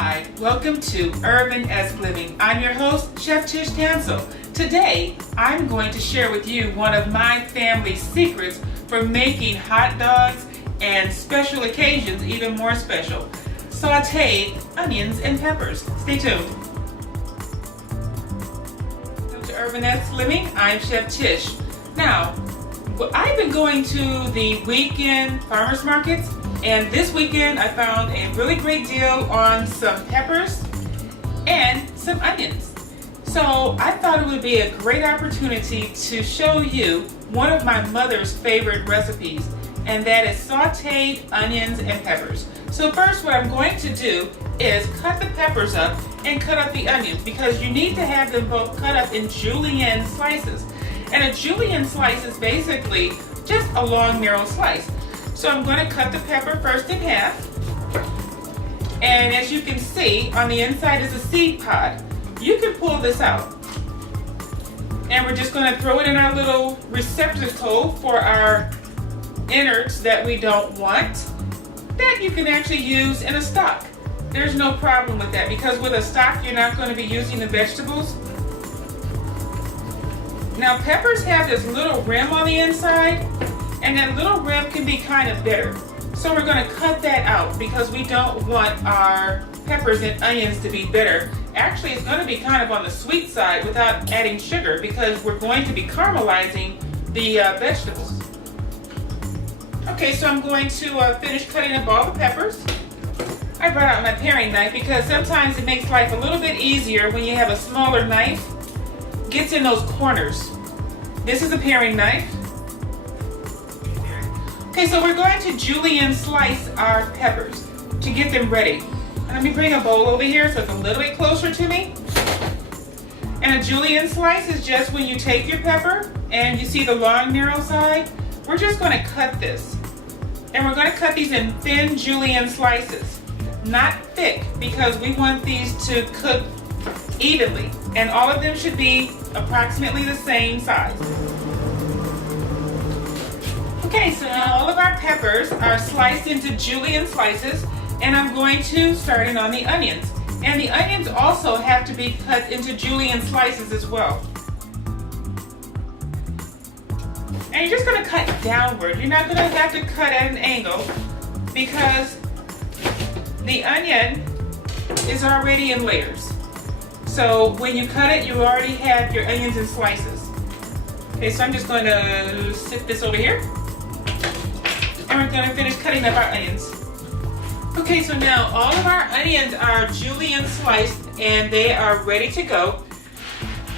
Hi, welcome to URBANesque Living. I'm your host, Chef Tish Tansil. Today, I'm going to share with you one of my family's secrets for making hot dogs and special occasions even more special. Sauteed onions and peppers. Stay tuned. Welcome to URBANesque Living. I'm Chef Tish. Now, I've been going to the weekend farmers markets, and this weekend I found a really great deal on some peppers and some onions. So I thought it would be a great opportunity to show you one of my mother's favorite recipes, and that is sauteed onions and peppers. So first, what I'm going to do is cut the peppers up and cut up the onions, because you need to have them both cut up in julienne slices. And a julienne slice is basically just a long, narrow slice. So I'm going to cut the pepper first in half. And as you can see, on the inside is a seed pod. You can pull this out. And we're just going to throw it in our little receptacle for our innards that we don't want. That you can actually use in a stock. There's no problem with that, because with a stock you're not going to be using the vegetables. Now, peppers have this little rim on the inside, and that little rim can be kind of bitter. So we're going to cut that out, because we don't want our peppers and onions to be bitter. Actually, it's going to be kind of on the sweet side without adding sugar, because we're going to be caramelizing the vegetables. Okay, so I'm going to finish cutting up all the peppers. I brought out my paring knife because sometimes it makes life a little bit easier when you have a smaller knife. Gets in those corners. This is a paring knife. Okay, so we're going to julienne slice our peppers to get them ready. Let me bring a bowl over here so it's a little bit closer to me. And a julienne slice is just when you take your pepper and you see the long, narrow side. We're just going to cut this. And we're going to cut these in thin julienne slices, not thick, because we want these to cook evenly. And all of them should be approximately the same size. Okay, so now all of our peppers are sliced into julienne slices, and I'm going to start in on the onions. And the onions also have to be cut into julienne slices as well. And you're just going to cut downward. You're not going to have to cut at an angle, because the onion is already in layers. So when you cut it, you already have your onions in slices. Okay, so I'm just going to sit this over here. And we're going to finish cutting up our onions. Okay, so now all of our onions are julienne sliced and they are ready to go.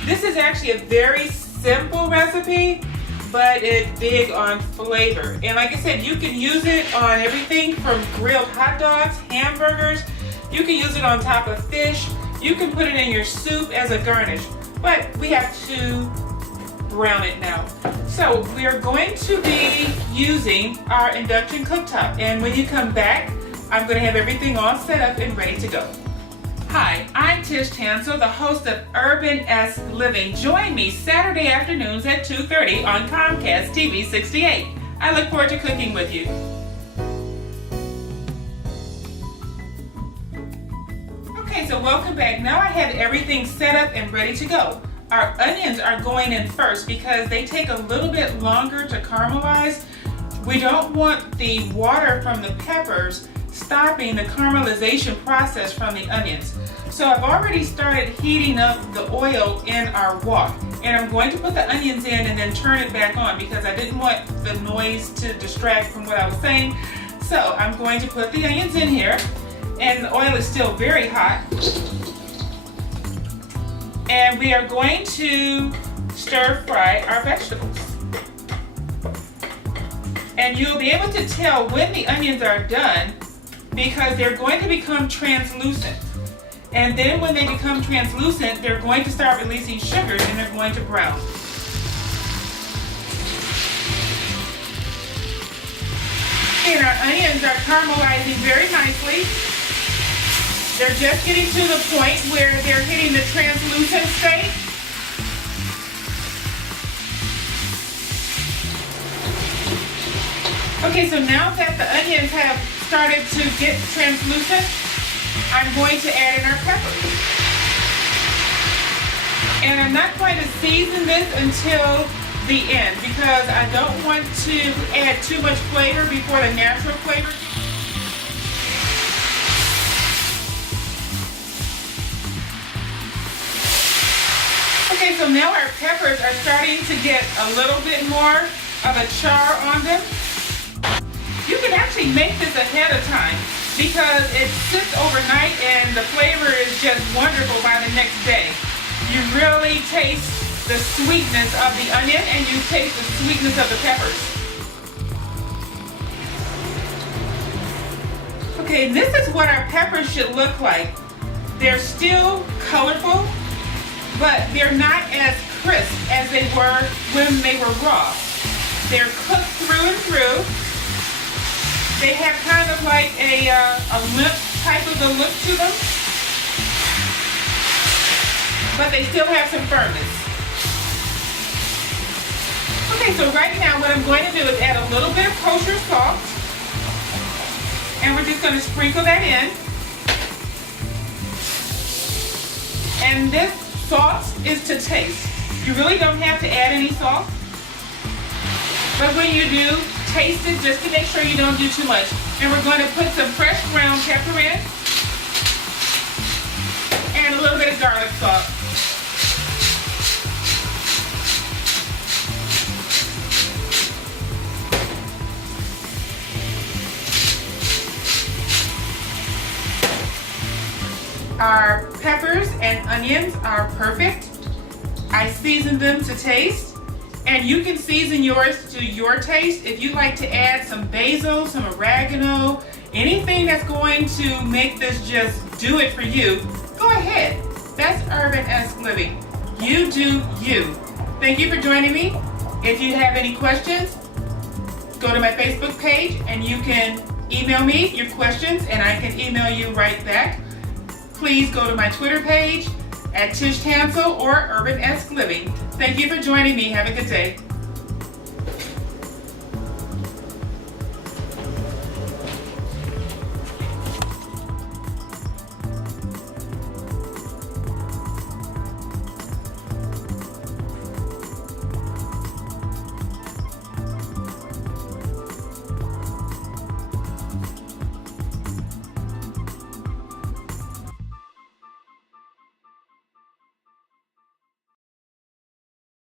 This is actually a very simple recipe, but it's big on flavor. And like I said, you can use it on everything from grilled hot dogs, hamburgers. You can use it on top of fish. You can put it in your soup as a garnish, but we have to brown it now. So we are going to be using our induction cooktop, and when you come back, I'm going to have everything all set up and ready to go. Hi, I'm Tish Tansil, the host of URBANesque Living. Join me Saturday afternoons at 2:30 on Comcast TV 68. I look forward to cooking with you. Okay, so welcome back. Now I have everything set up and ready to go. Our onions are going in first because they take a little bit longer to caramelize. We don't want the water from the peppers stopping the caramelization process from the onions. So I've already started heating up the oil in our wok, and I'm going to put the onions in and then turn it back on, because I didn't want the noise to distract from what I was saying. So I'm going to put the onions in here, and the oil is still very hot. And we are going to stir fry our vegetables. And you'll be able to tell when the onions are done, because they're going to become translucent. And then when they become translucent, they're going to start releasing sugars and they're going to brown. And our onions are caramelizing very nicely. They're just getting to the point where they're hitting the translucent state. Okay, so now that the onions have started to get translucent, I'm going to add in our peppers. And I'm not going to season this until the end because I don't want to add too much flavor before the natural flavor. Okay, so now our peppers are starting to get a little bit more of a char on them. You can actually make this ahead of time because it sits overnight and the flavor is just wonderful by the next day. You really taste the sweetness of the onion and you taste the sweetness of the peppers. Okay, and this is what our peppers should look like. They're still colorful, but they're not as crisp as they were when they were raw. They're cooked through and through. They have kind of like a limp type of a look to them, but they still have some firmness. Okay, so right now what I'm going to do is add a little bit of kosher salt, and we're just going to sprinkle that in. And this salt is to taste. You really don't have to add any salt, but when you do, taste it just to make sure you don't do too much. And we're going to put some fresh ground pepper in and a little bit of garlic salt. Our peppers and onions are perfect. I seasoned them to taste, and you can season yours to your taste. If you like to add some basil, some oregano, anything that's going to make this just do it for you, go ahead. That's URBANesque Living. You do you. Thank you for joining me. If you have any questions, go to my Facebook page and you can email me your questions and I can email you right back. Please go to my Twitter page at Tish Tansil or URBANesque Living. Thank you for joining me. Have a good day.